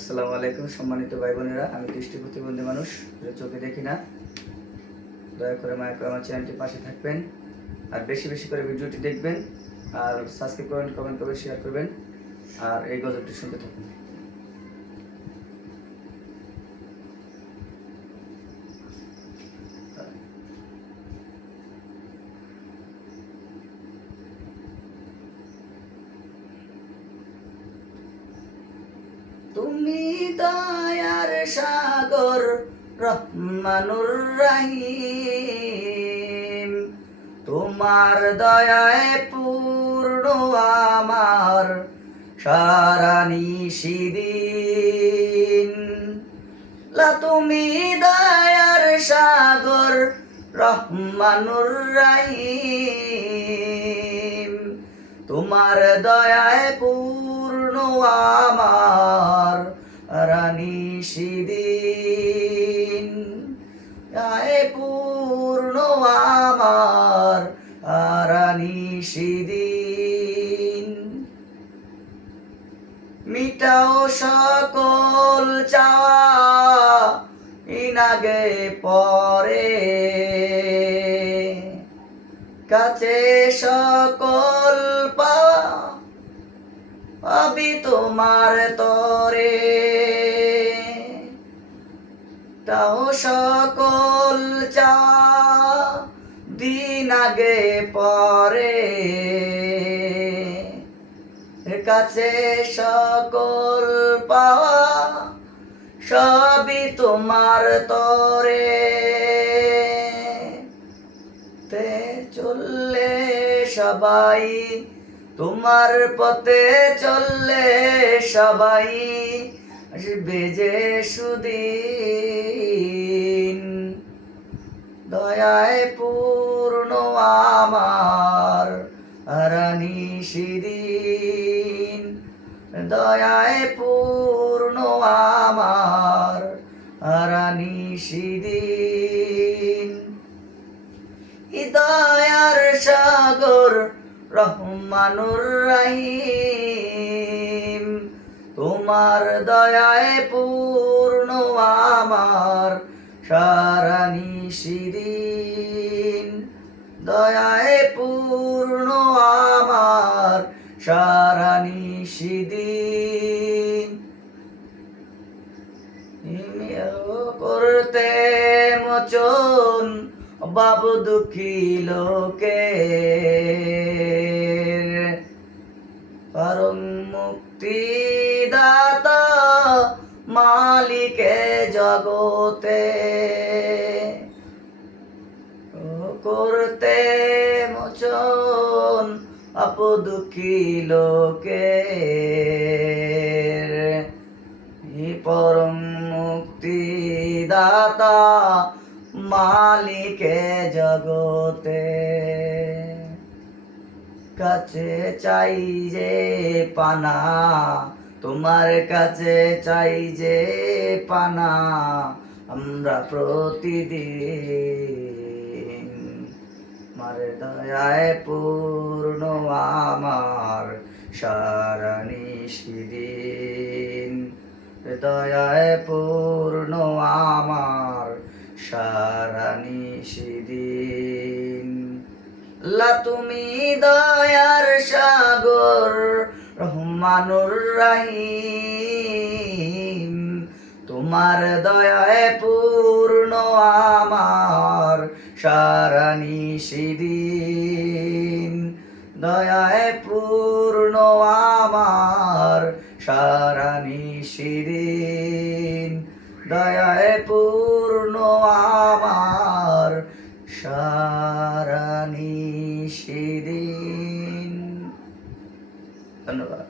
আসসালামু আলাইকুম সম্মানিত ভাই বোনেরা, আমি দৃষ্টি প্রতিবন্ধী মানুষ, চোখে দেখি না। দয়া করে মায়া করে আমার চ্যানেলটির পাশে থাকবেন আর বেশি বেশি করে ভিডিওটি দেখবেন আর সাবস্ক্রাইব করবেন, কমেন্ট করবেন, শেয়ার করবেন আর এই গজলটি শুনতে থাকুন। তুমি দয়ার সাগর রহমানুর রহিম, তোমার দয়ায় পূর্ণ আমার সারা নিশিদিন। তুমি দয়ার সাগর রহমানুর রহিম, তোমার দয়ায় পূর্ণ আমার রানী সিদিন। দয়ায় পূর্ণ আমার রানী সিদিন। মিটাও সকল চাওয়া ইনাগে পরে, কাছে সকল পাওয়া পাবি তোমার তরে। তাও সকল চাওয়া দিন আগে পরে, কাছে সকল পাওয়া সবই তোমার তরে। তে চললে সবাই তোমার পথে চললে সবাই বেজে সুদিন। দয়ায় পূর্ণ আমার রানী সিদিন, দয়ায় পূর্ণ আমার রানী সিদিন। দয়ার সাগর রহমানুর রহিম, তোমার দয়ায় পূর্ণ আমার সারা নিশিদিন। দয়ায় পূর্ণ আমার সারা নিশিদিন। করতে মোচন বাবু দুঃখী লোকের, পরম মুক্তি দাতা মালিকে জগতে। করতে মোচন আপু দুঃখী লোকের, পরম মুক্তি দাতা মালিকে জগতে। কাছে চাই যে পানা, তোমার কাছে চাই যে পানা আমরা প্রতিদিন। মার দয়ায় পূর্ণ আমার সারা নিশিদিন, দয়ায় পূর্ণ আমার সারা নিশিদিন। তুমি দয়ার সাগর রহমানুর রহিম, তোমার দয়ায় পূর্ণ আমার সারা নিশিদিন। দয়ায় পূর্ণ আমার সারা নিশিদিন, দয়ায় পূর্ণ আমার সারা নিশিদিন। ধন্যবাদ।